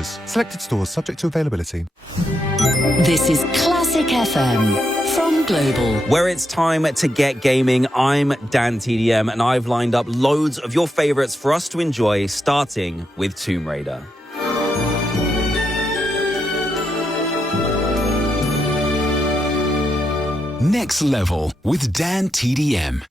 dealers. Selected stores subject to availability. This is Classic FM from Global. Where it's time to get gaming, I'm DanTDM, and I've lined up loads of your favourites for us to enjoy, starting with Tomb Raider. Next Level with DanTDM.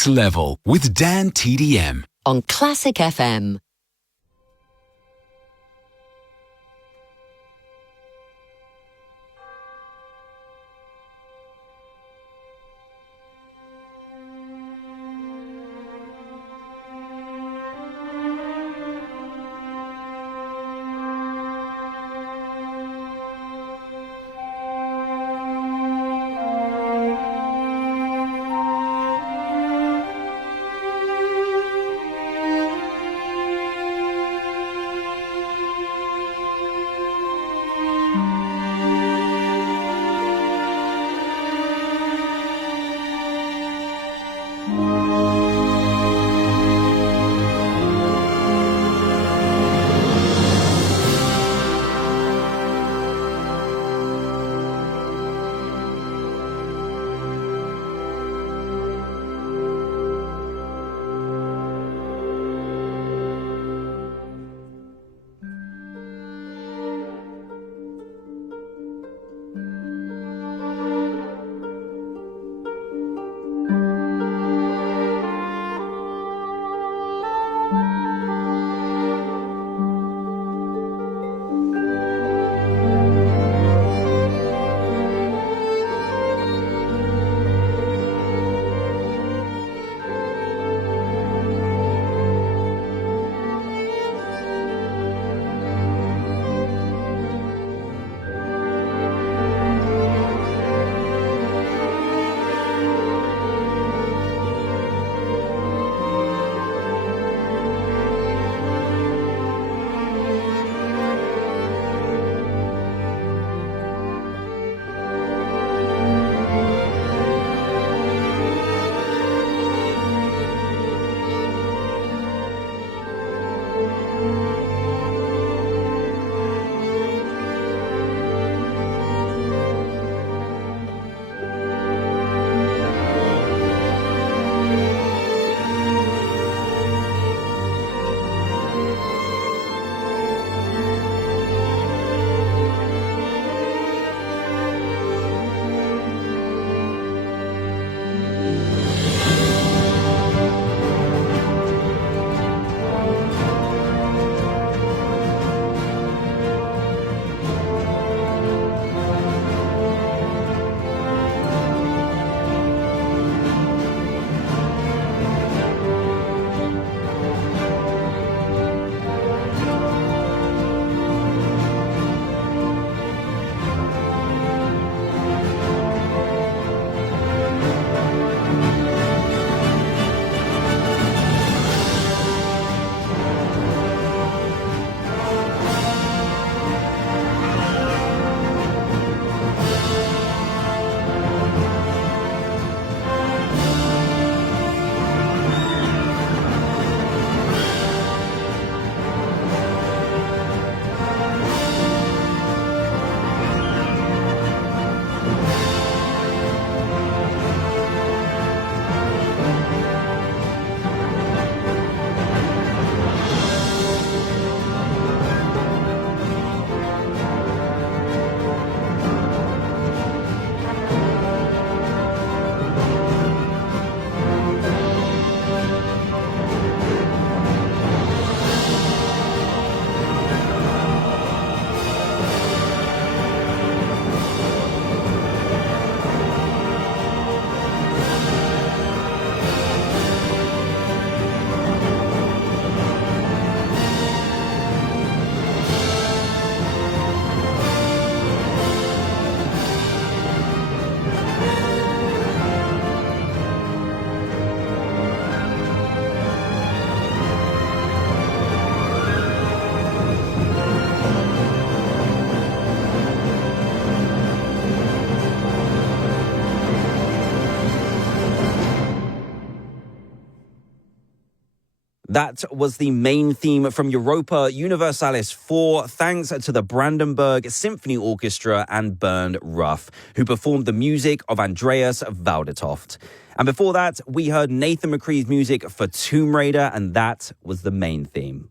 Next Level with DanTDM on Classic FM. That was the main theme from Europa Universalis 4, thanks to the Brandenburg Symphony Orchestra and Bernd Ruff, who performed the music of Andreas Vaudetoft. And before that, we heard Nathan McCree's music for Tomb Raider, and that was the main theme.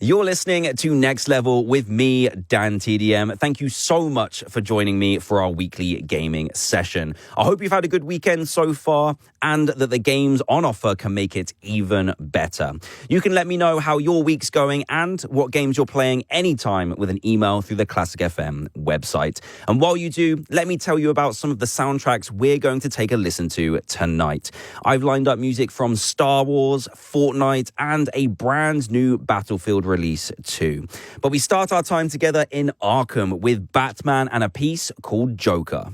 You're listening to Next Level with me, DanTDM. Thank you so much for joining me for our weekly gaming session. I hope you've had a good weekend so far and that the games on offer can make it even better. You can let me know how your week's going and what games you're playing anytime with an email through the Classic FM website. And while you do, let me tell you about some of the soundtracks we're going to take a listen to tonight. I've lined up music from Star Wars, Fortnite, and a brand new Battlefield release too. But we start our time together in Arkham with Batman and a piece called Joker.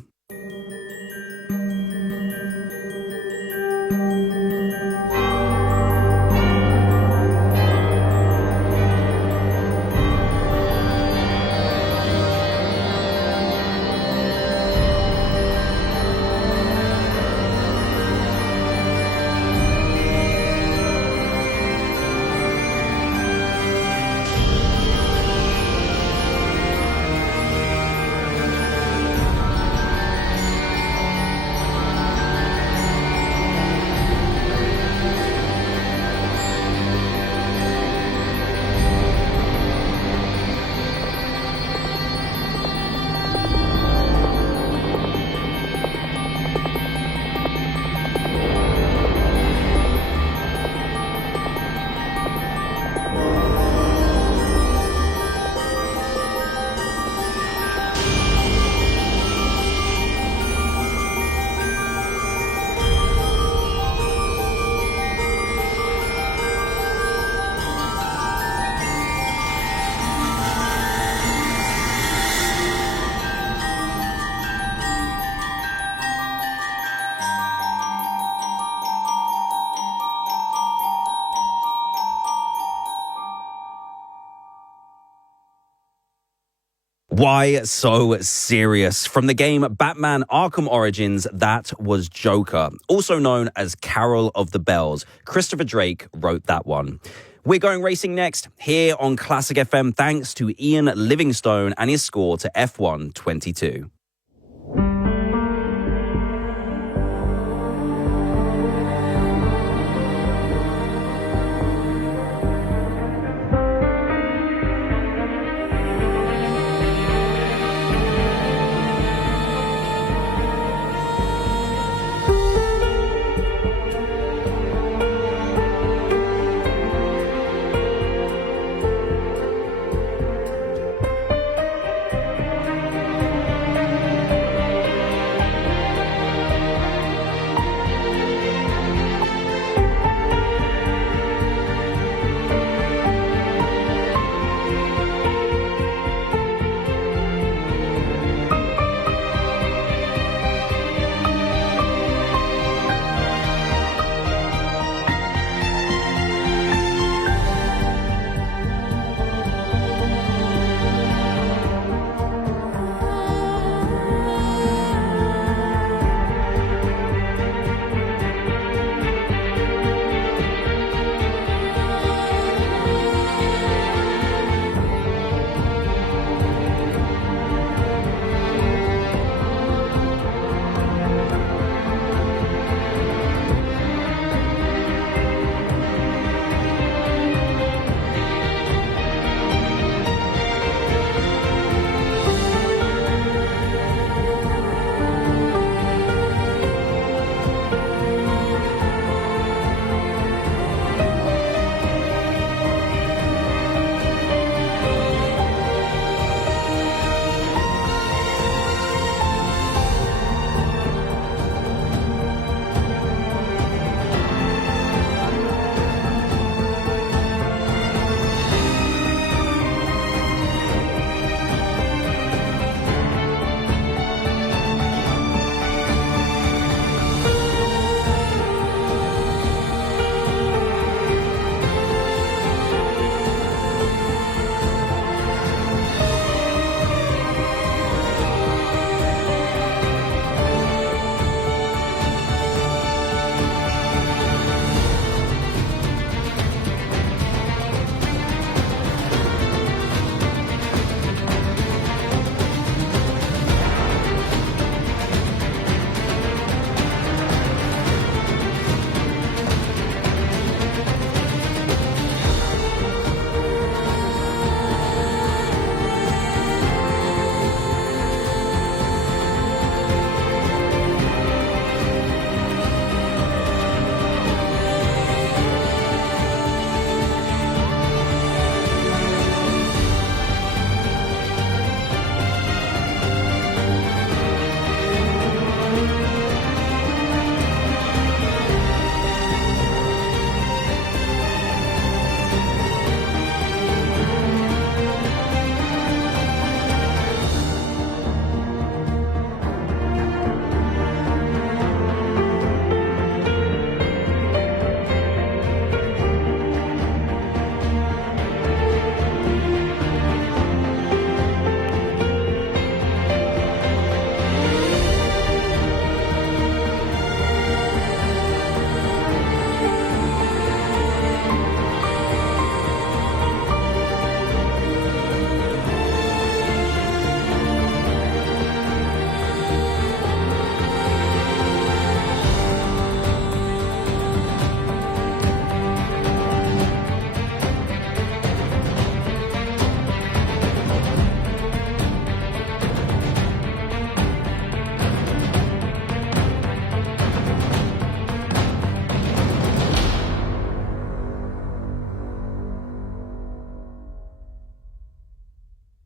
Why so serious? From the game Batman Arkham Origins, that was Joker, also known as Carol of the Bells. Christopher Drake wrote that one. We're going racing next here on Classic FM thanks to Ian Livingstone and his score to F1 22.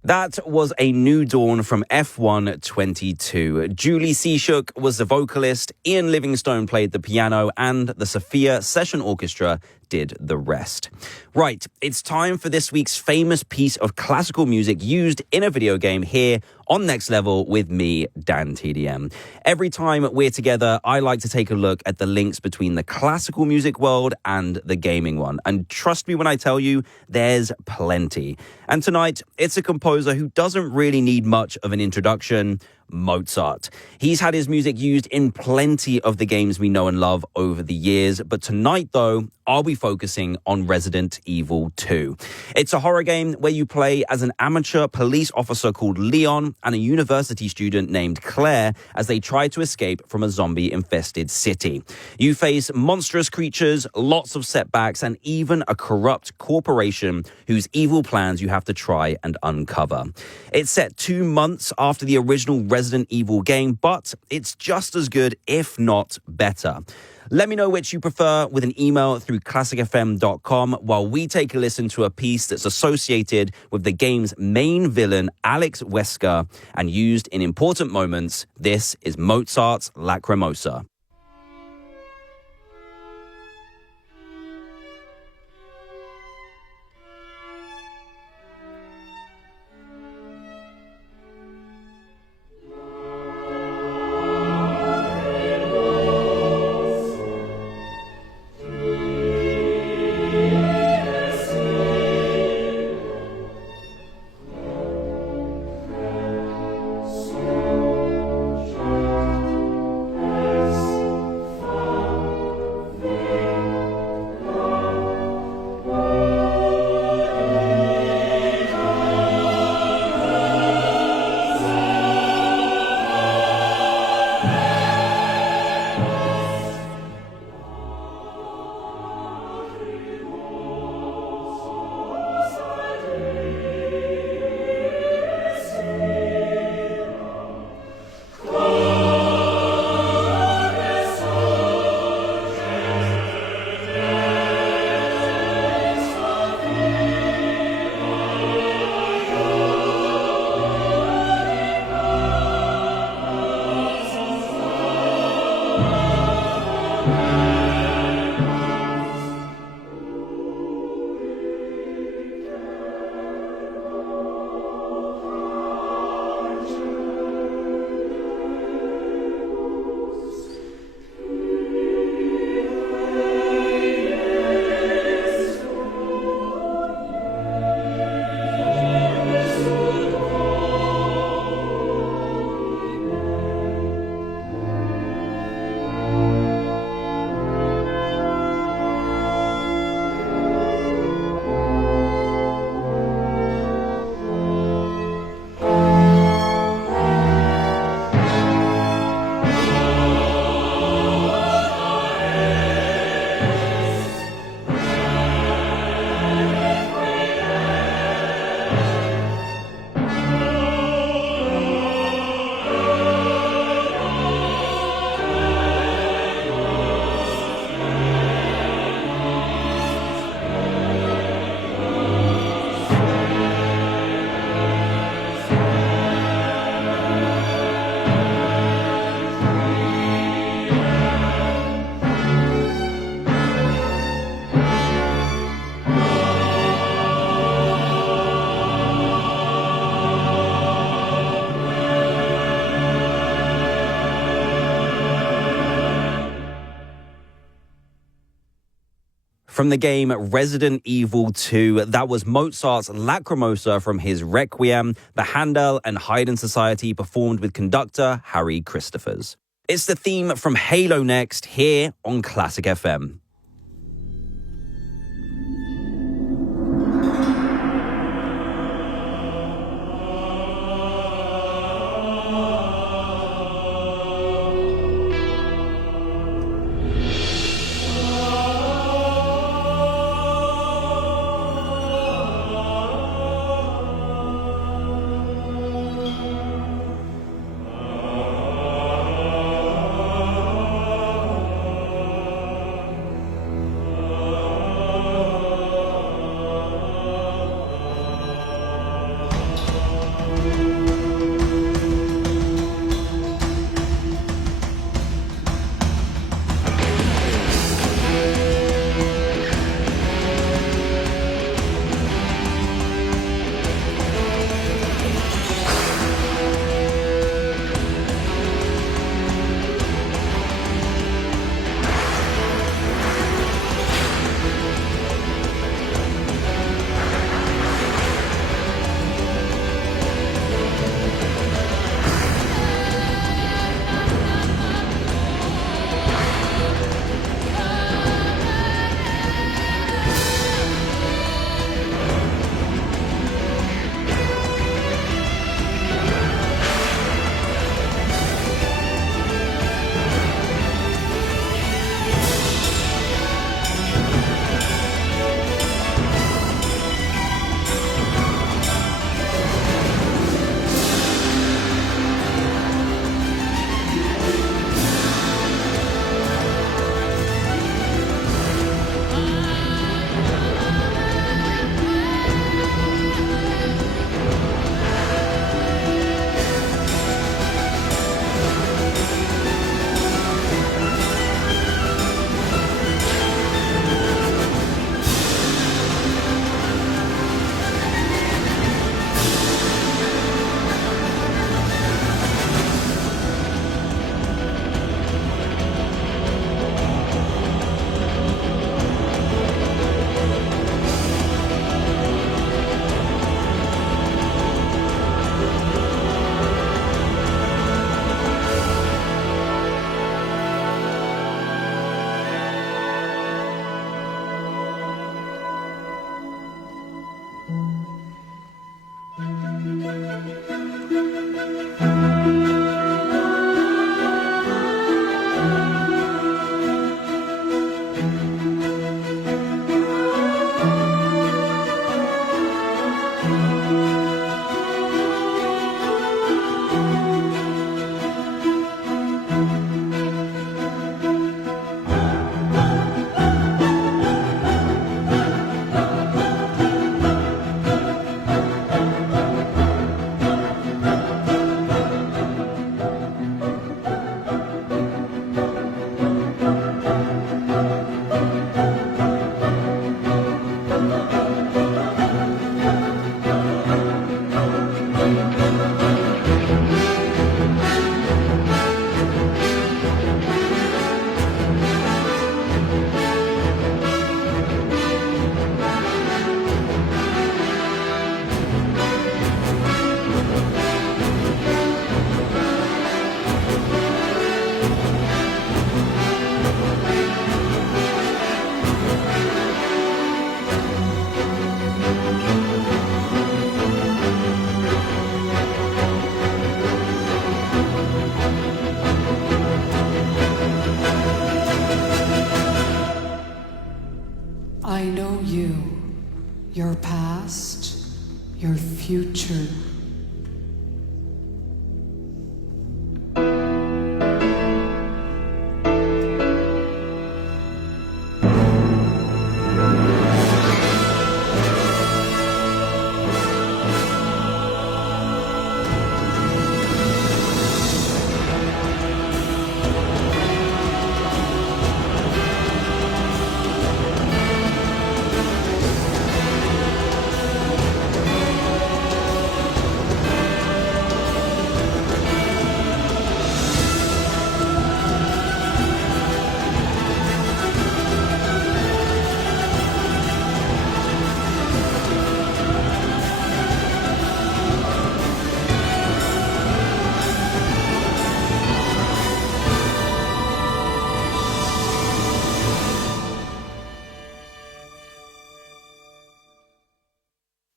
That was A New Dawn from F122. Julie Seashook was the vocalist, Ian Livingstone played the piano, and the Sophia Session Orchestra did the rest. Right, it's time for this week's famous piece of classical music used in a video game here on Next Level with me, DanTDM. Every time we're together, I like to take a look at the links between the classical music world and the gaming one. And trust me when I tell you, there's plenty. And tonight, it's a composer who doesn't really need much of an introduction, Mozart. He's had his music used in plenty of the games we know and love over the years, but tonight, though, I'll be focusing on Resident Evil 2. It's a horror game where you play as an amateur police officer called Leon and a university student named Claire as they try to escape from a zombie-infested city. You face monstrous creatures, lots of setbacks, and even a corrupt corporation whose evil plans you have to try and uncover. It's set 2 months after the original Resident Evil game, but it's just as good, if not better. Let me know which you prefer with an email through classicfm.com while we take a listen to a piece that's associated with the game's main villain, Alex Wesker, and used in important moments. This is Mozart's Lacrimosa. From the game Resident Evil 2, that was Mozart's Lacrimosa from his Requiem, the Handel and Haydn Society performed with conductor Harry Christophers. It's the theme from Halo next, here on Classic FM.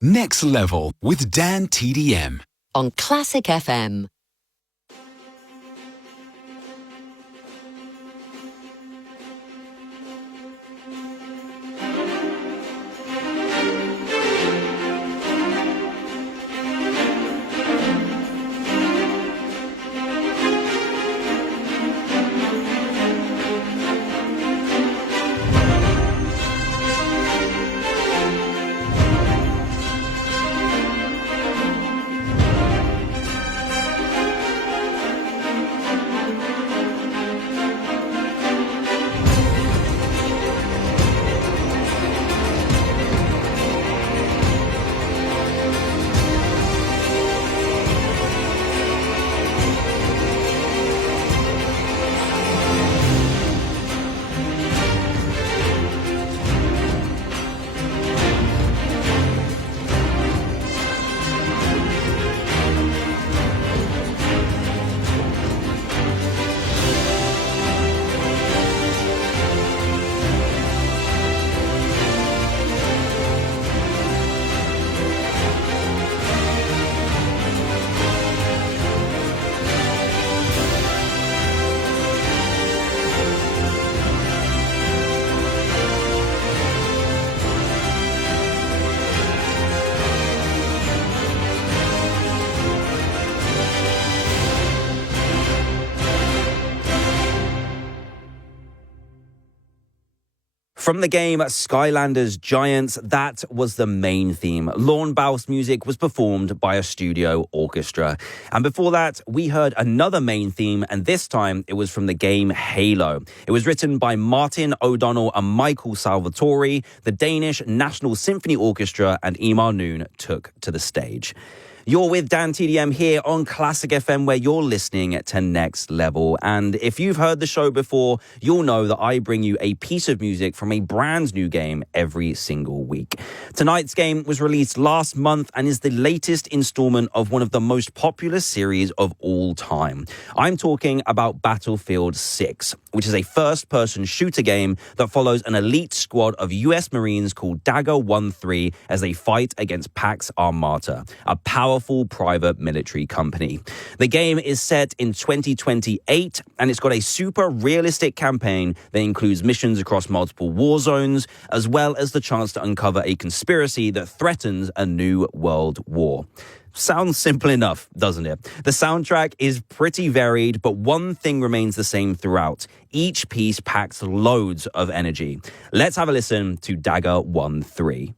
Next Level with DanTDM. On Classic FM. From the game Skylanders Giants, that was the main theme. Lorne Bow's music was performed by a studio orchestra. And before that, we heard another main theme, and this time it was from the game Halo. It was written by Martin O'Donnell and Michael Salvatore. The Danish National Symphony Orchestra and Emar Noon took to the stage. You're with DanTDM here on Classic FM, where you're listening to Next Level. And if you've heard the show before, you'll know that I bring you a piece of music from a brand new game every single week. Tonight's game was released last month and is the latest installment of one of the most popular series of all time. I'm talking about Battlefield 6, which is a first-person shooter game that follows an elite squad of US Marines called Dagger 1-3 as they fight against Pax Armata, a powerful private military company. The game is set in 2028, and it's got a super realistic campaign that includes missions across multiple war zones, as well as the chance to uncover a conspiracy that threatens a new world war. Sounds simple enough, doesn't it? The soundtrack is pretty varied, but one thing remains the same throughout. Each piece packs loads of energy. Let's have a listen to Dagger 1-3.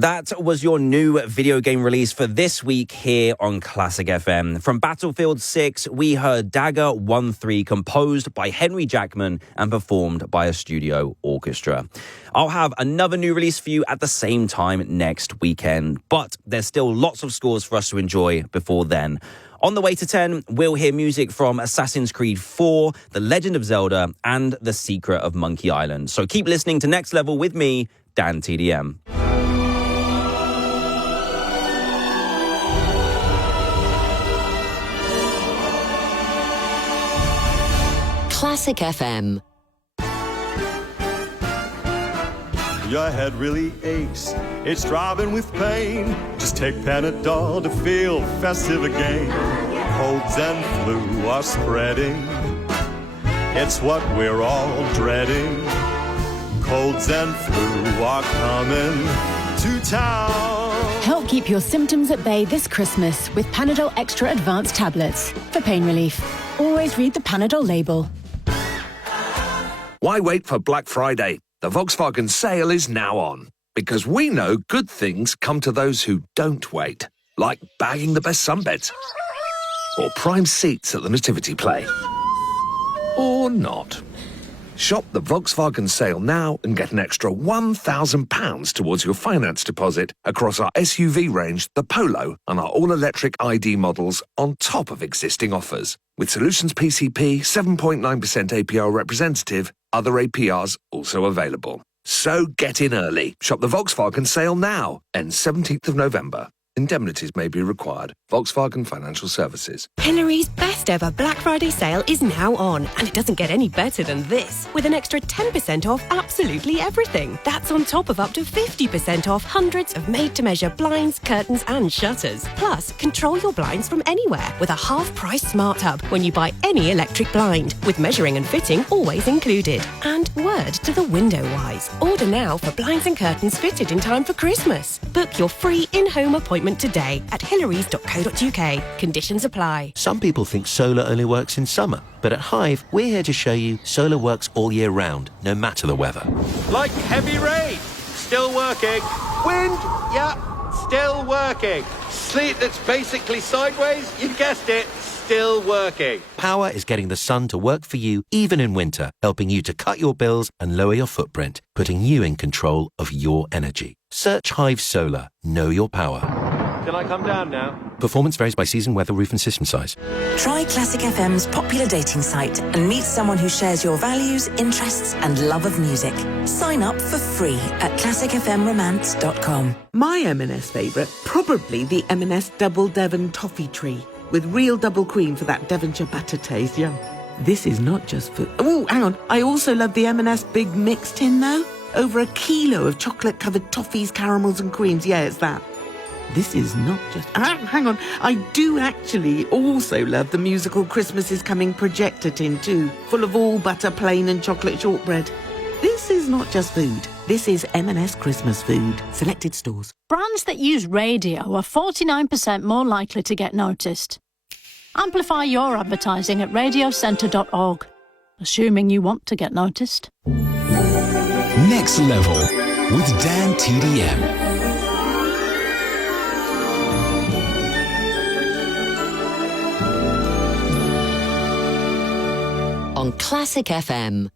That was your new video game release for this week here on Classic FM. From Battlefield 6, we heard Dagger 1-3, composed by Henry Jackman and performed by a studio orchestra. I'll have another new release for you at the same time next weekend, but there's still lots of scores for us to enjoy before then. On the way to 10, we'll hear music from Assassin's Creed 4, The Legend of Zelda, and The Secret of Monkey Island. So keep listening to Next Level with me, DanTDM. Classic FM. Your head really aches, it's throbbing with pain. Just take Panadol to feel festive again. Colds and flu are spreading, it's what we're all dreading. Colds and flu are coming to town. Help keep your symptoms at bay this Christmas with Panadol Extra Advanced tablets for pain relief. Always read the Panadol label. Why wait for Black Friday? The Volkswagen sale is now on. Because we know good things come to those who don't wait. Like bagging the best sunbeds. Or prime seats at the nativity play. Or not. Shop the Volkswagen sale now and get an extra £1,000 towards your finance deposit across our SUV range, the Polo, and our all-electric ID models on top of existing offers. With Solutions PCP, 7.9% APR representative, other APRs also available. So get in early. Shop the Volkswagen sale now. Ends 17th of November. Indemnities may be required. Volkswagen Financial Services. Hillary's best ever Black Friday sale is now on, and it doesn't get any better than this. With an extra 10% off absolutely everything. That's on top of up to 50% off hundreds of made-to-measure blinds, curtains and shutters. Plus, control your blinds from anywhere with a half-price smart hub when you buy any electric blind, with measuring and fitting always included. And word to the window wise. Order now for blinds and curtains fitted in time for Christmas. Book your free in-home appointment today at hillarys.co.uk. Conditions apply. Some people think solar only works in summer, but at Hive, we're here to show you solar works all year round, no matter the weather. Like heavy rain, still working. Wind, yeah, still working. Sleet that's basically sideways, you guessed it, still working. Power is getting the sun to work for you even in winter, helping you to cut your bills and lower your footprint, putting you in control of your energy. Search Hive Solar. Know your power. Can I come down now? Performance varies by season, weather, roof and system size. Try Classic FM's popular dating site and meet someone who shares your values, interests and love of music. Sign up for free at classicfmromance.com. My M&S favourite, probably the M&S Double Devon Toffee Tree, with real double cream for that Devonshire batter taste. Yum. This is not just food. Oh, hang on. I also love the M&S Big Mix tin, though. Over 1 kilo of chocolate-covered toffees, caramels and creams. Yeah, it's that. This is not just... hang on. I do actually also love the musical Christmas is Coming projector tin, too, full of all butter, plain and chocolate shortbread. This is not just food. This is M&S Christmas food. Selected stores. Brands that use radio are 49% more likely to get noticed. Amplify your advertising at radiocentre.org, assuming you want to get noticed. Next Level with DanTDM. On Classic FM.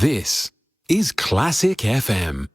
This is Classic FM.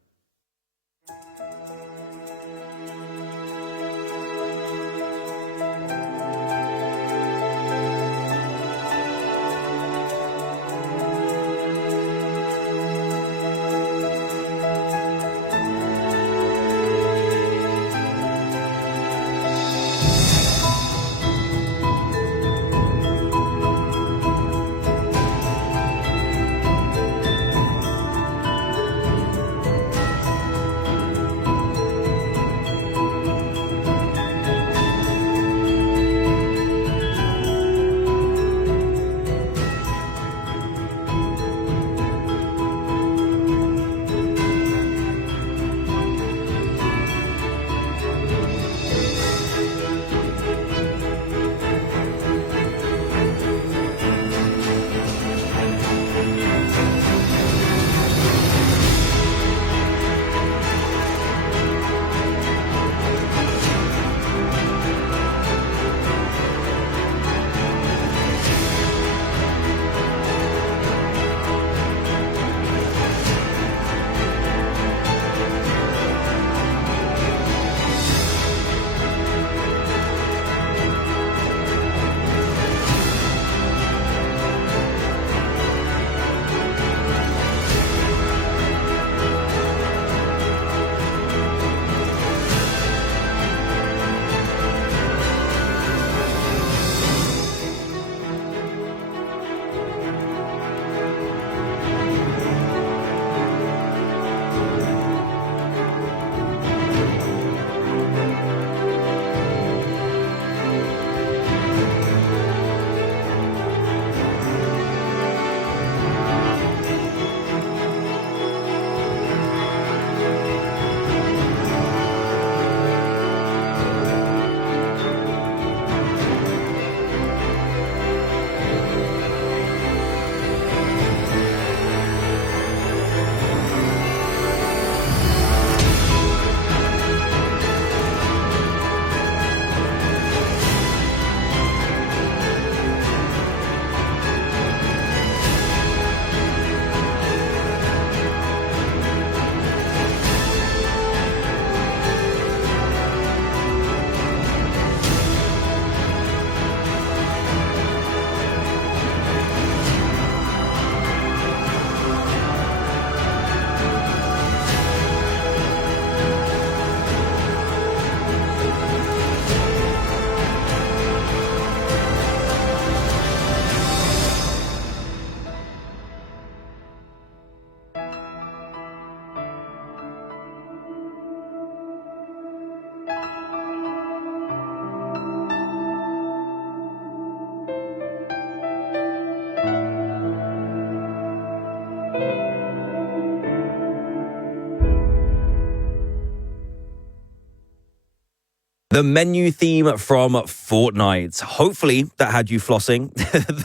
The menu theme from Fortnite. Hopefully that had you flossing.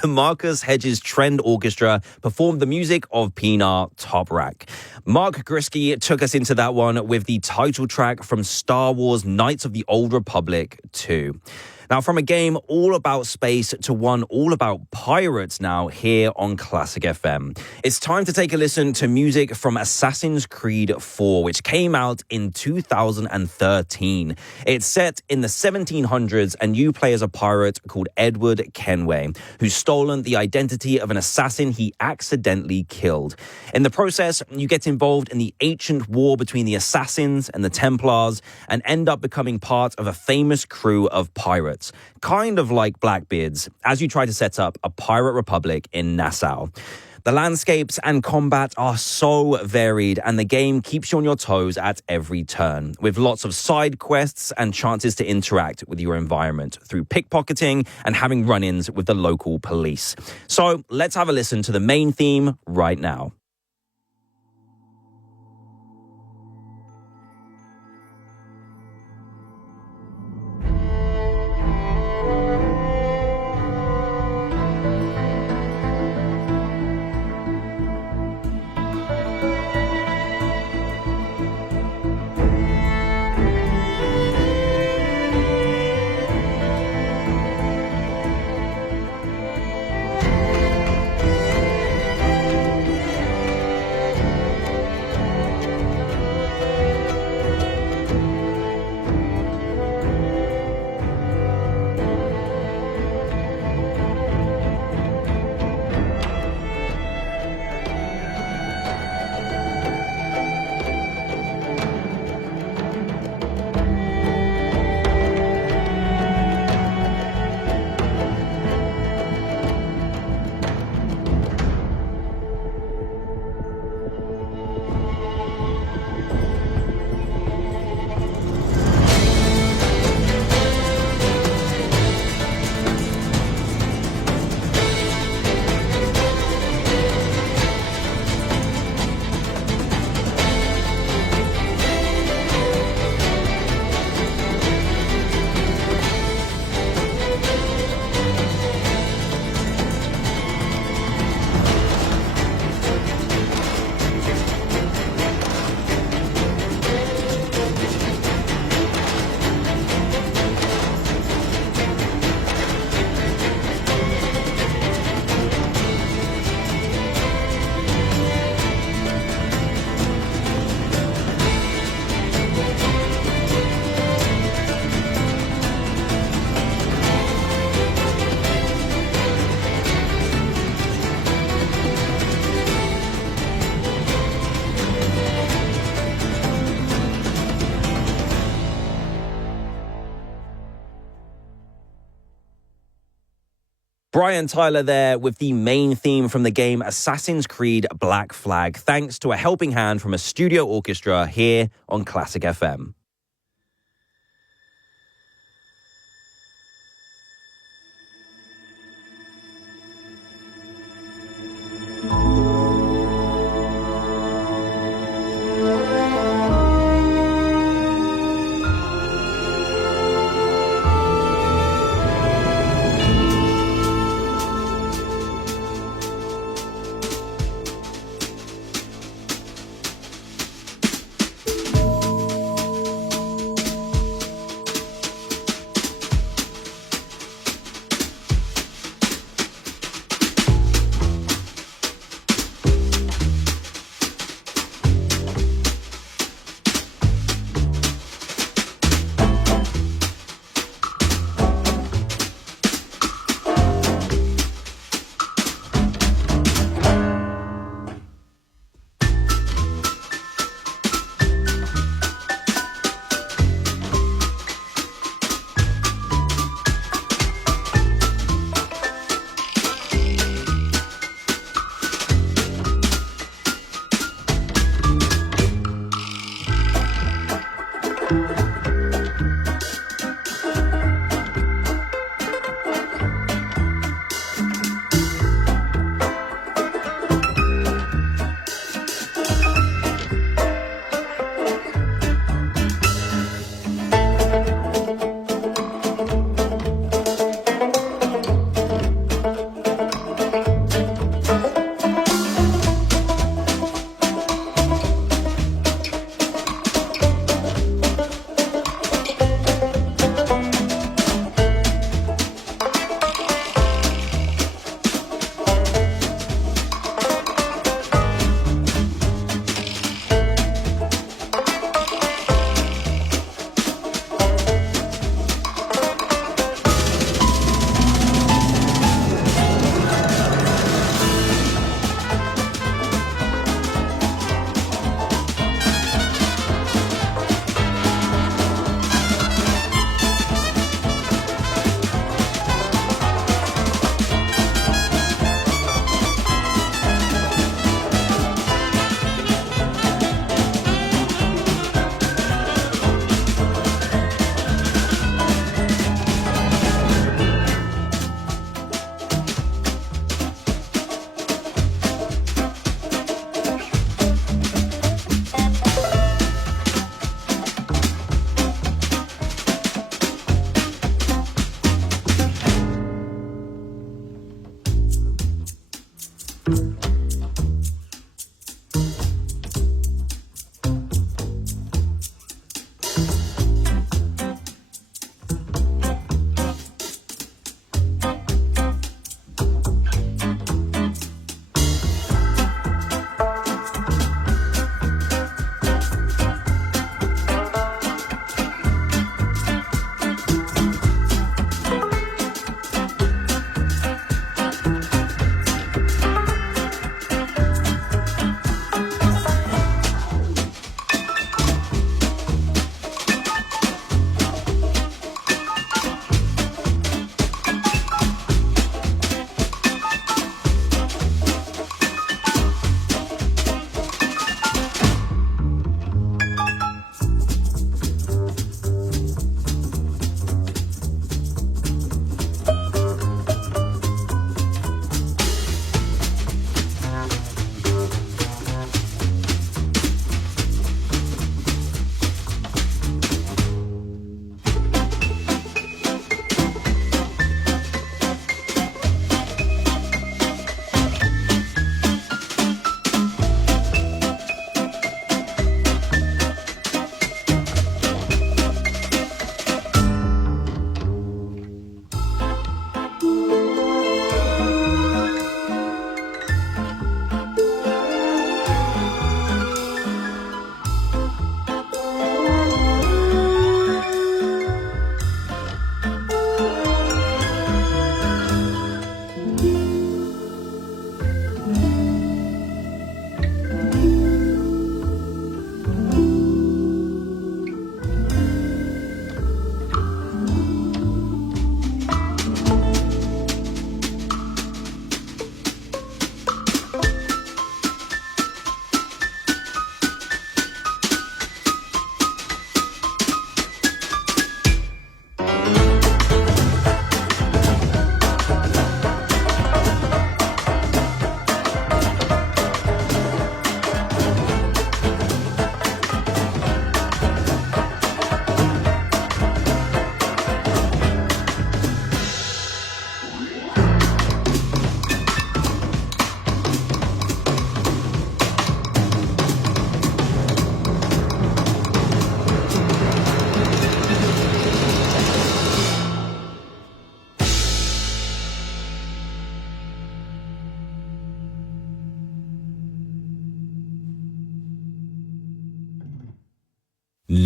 The Marcus Hedges Trend Orchestra performed the music of Pienaar Top Rack. Mark Grisky took us into that one with the title track from Star Wars Knights of the Old Republic 2. Now, from a game all about space to one all about pirates now here on Classic FM. It's time to take a listen to music from Assassin's Creed 4, which came out in 2013. It's set in the 1700s, and you play as a pirate called Edward Kenway, who's stolen the identity of an assassin he accidentally killed. In the process, you get involved in the ancient war between the assassins and the Templars and end up becoming part of a famous crew of pirates. Kind of like Blackbeards, as you try to set up a pirate republic in Nassau. The landscapes and combat are so varied, and the game keeps you on your toes at every turn, with lots of side quests and chances to interact with your environment through pickpocketing and having run-ins with the local police. So let's have a listen to the main theme right now. Brian Tyler there with the main theme from the game Assassin's Creed Black Flag, thanks to a helping hand from a studio orchestra here on Classic FM.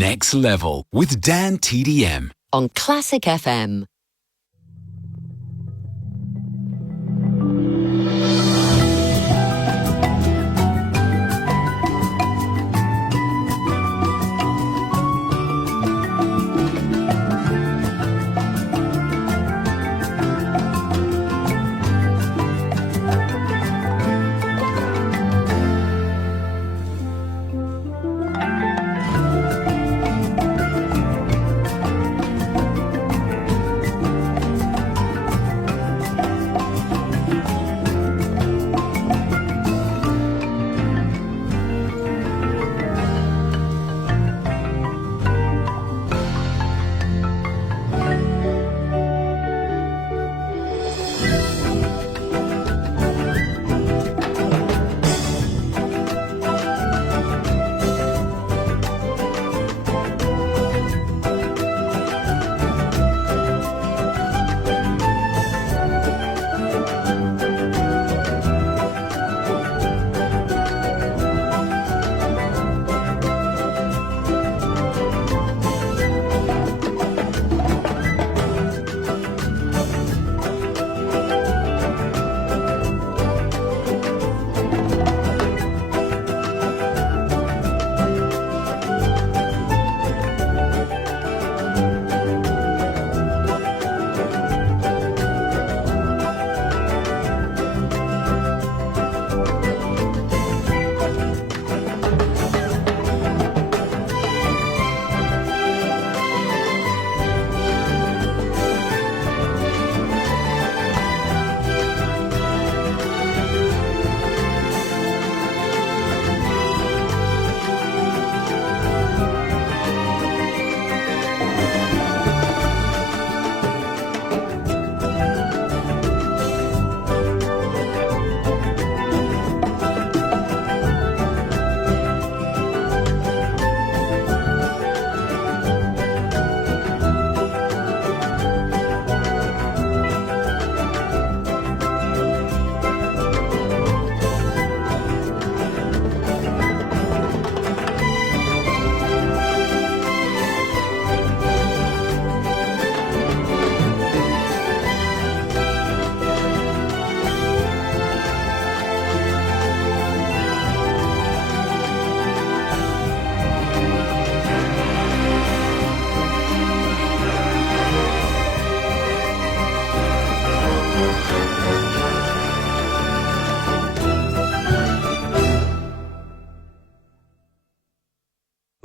next level with DanTDM on Classic FM.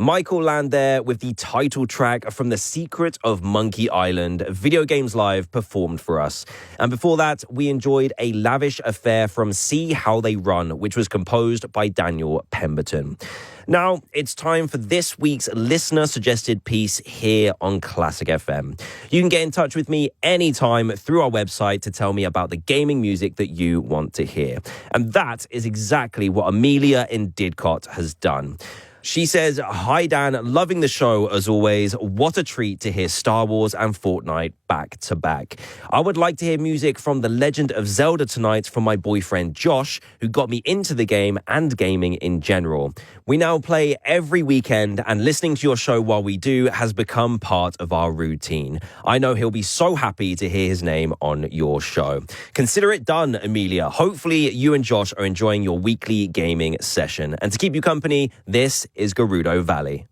Michael Land there with the title track from The Secret of Monkey Island, Video Games Live, performed for us. And before that, we enjoyed a lavish affair from See How They Run, which was composed by Daniel Pemberton. Now, it's time for this week's listener-suggested piece here on Classic FM. You can get in touch with me anytime through our website to tell me about the gaming music that you want to hear. And that is exactly what Amelia in Didcot has done. She says, "Hi Dan, loving the show as always. What a treat to hear Star Wars and Fortnite back to back. I would like to hear music from The Legend of Zelda tonight from my boyfriend Josh, who got me into the game and gaming in general. We now play every weekend and listening to your show while we do has become part of our routine. I know he'll be so happy to hear his name on your show. Consider it done, Amelia. Hopefully you and Josh are enjoying your weekly gaming session. And to keep you company, this is Gerudo Valley."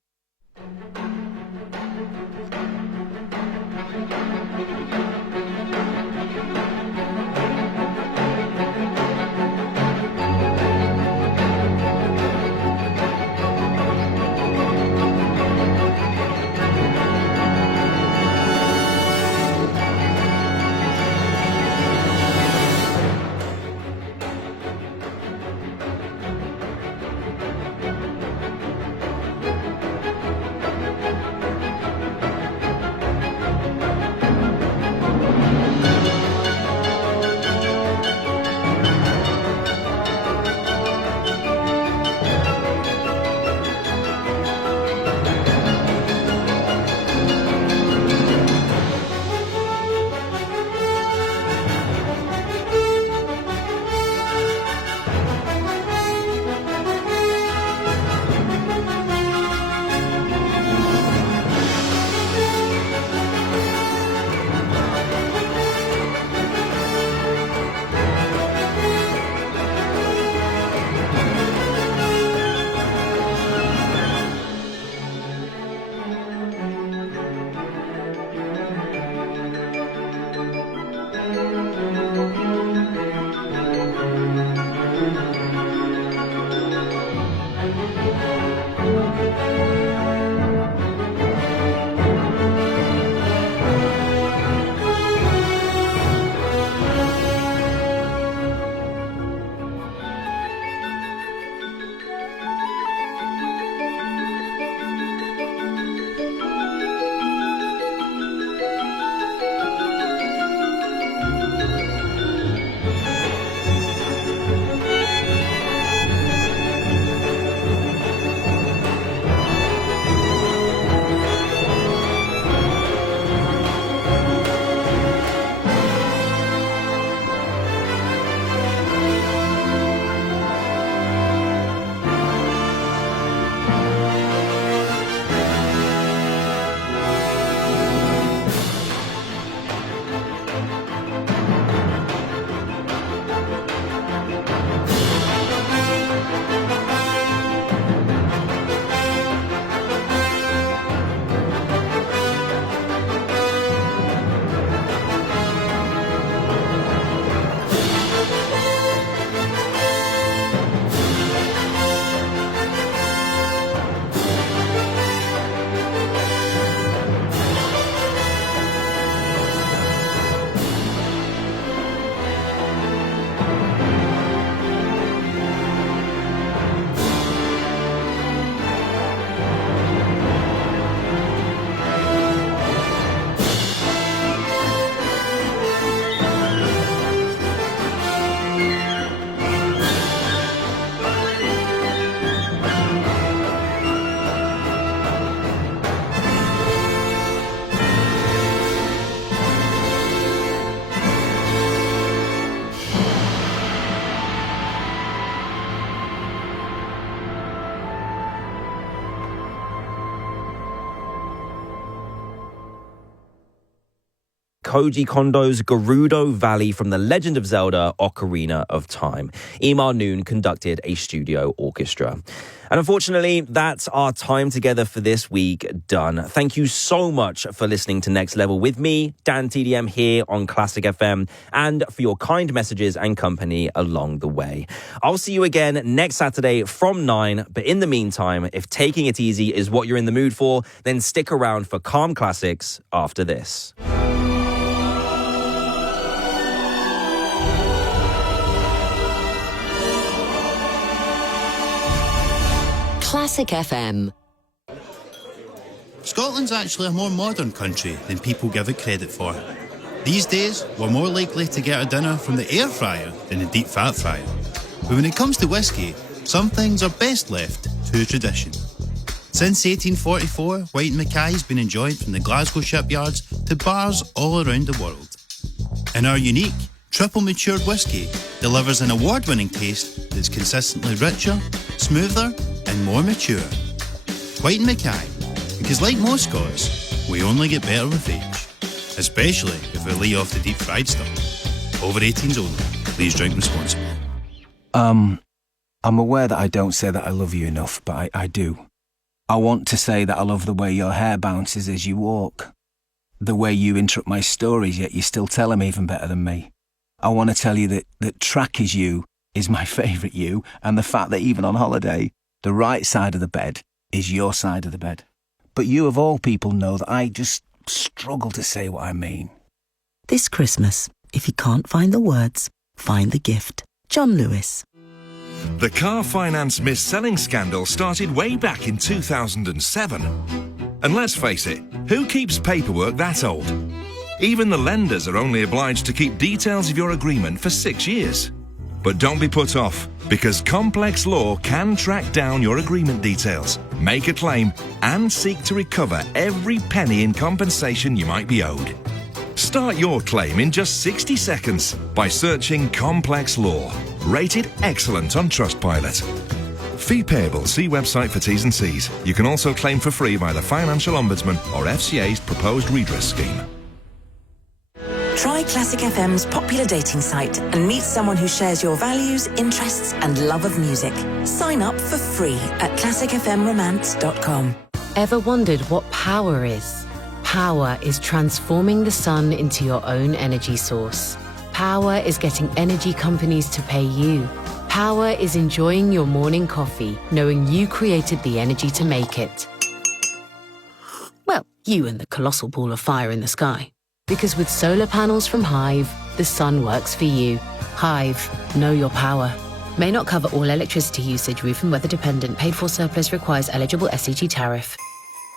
Koji Kondo's Gerudo Valley from The Legend of Zelda Ocarina of Time. Imar Noon conducted a studio orchestra. And unfortunately, that's our time together for this week done. Thank you so much for listening to Next Level with me, DanTDM, here on Classic FM, and for your kind messages and company along the way. I'll see you again next Saturday from 9. But in the meantime, if taking it easy is what you're in the mood for, then stick around for Calm Classics after this. Classic FM. Scotland's actually a more modern country than people give it credit for. These days, we're more likely to get our dinner from the air fryer than the deep fat fryer. But when it comes to whiskey, some things are best left to tradition. Since 1844, White and Mackay's been enjoyed from the Glasgow shipyards to bars all around the world. And our unique, triple matured whiskey delivers an award-winning taste that's consistently richer, smoother, and more mature. White and Mackay, because like most Scots, we only get better with age. Especially if we lay off the deep fried stuff. Over 18s only. Please drink responsibly. I'm aware that I don't say that I love you enough, but I do. I want to say that I love the way your hair bounces as you walk. The way you interrupt my stories, yet you still tell them even better than me. I want to tell you that Track Is You is my favourite you, and the fact that even on holiday, the right side of the bed is your side of the bed. But you of all people know that I just struggle to say what I mean. This Christmas, if you can't find the words, find the gift. John Lewis. The car finance mis-selling scandal started way back in 2007. And let's face it, who keeps paperwork that old? Even the lenders are only obliged to keep details of your agreement for 6 years. But don't be put off, because complex law can track down your agreement details, make a claim, and seek to recover every penny in compensation you might be owed. Start your claim in just 60 seconds by searching Complex Law. Rated excellent on Trustpilot. Fee payable. See website for T's and C's. You can also claim for free via the Financial Ombudsman or FCA's proposed redress scheme. Try Classic FM's popular dating site and meet someone who shares your values, interests, and love of music. Sign up for free at classicfmromance.com. Ever wondered what power is? Power is transforming the sun into your own energy source. Power is getting energy companies to pay you. Power is enjoying your morning coffee, knowing you created the energy to make it. Well, you and the colossal ball of fire in the sky. Because with solar panels from Hive, the sun works for you. Hive, know your power. May not cover all electricity usage, roof and weather dependent. Paid for surplus requires eligible SCG tariff.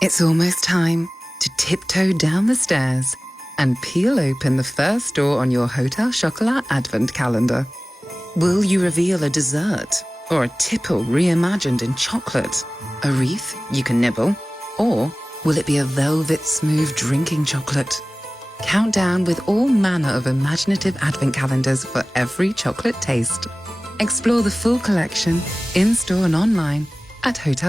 It's almost time to tiptoe down the stairs and peel open the first door on your Hotel Chocolat Advent calendar. Will you reveal a dessert or a tipple reimagined in chocolate? A wreath you can nibble? Or will it be a velvet smooth drinking chocolate? Count down with all manner of imaginative advent calendars for every chocolate taste. Explore the full collection, in-store and online, at Hotel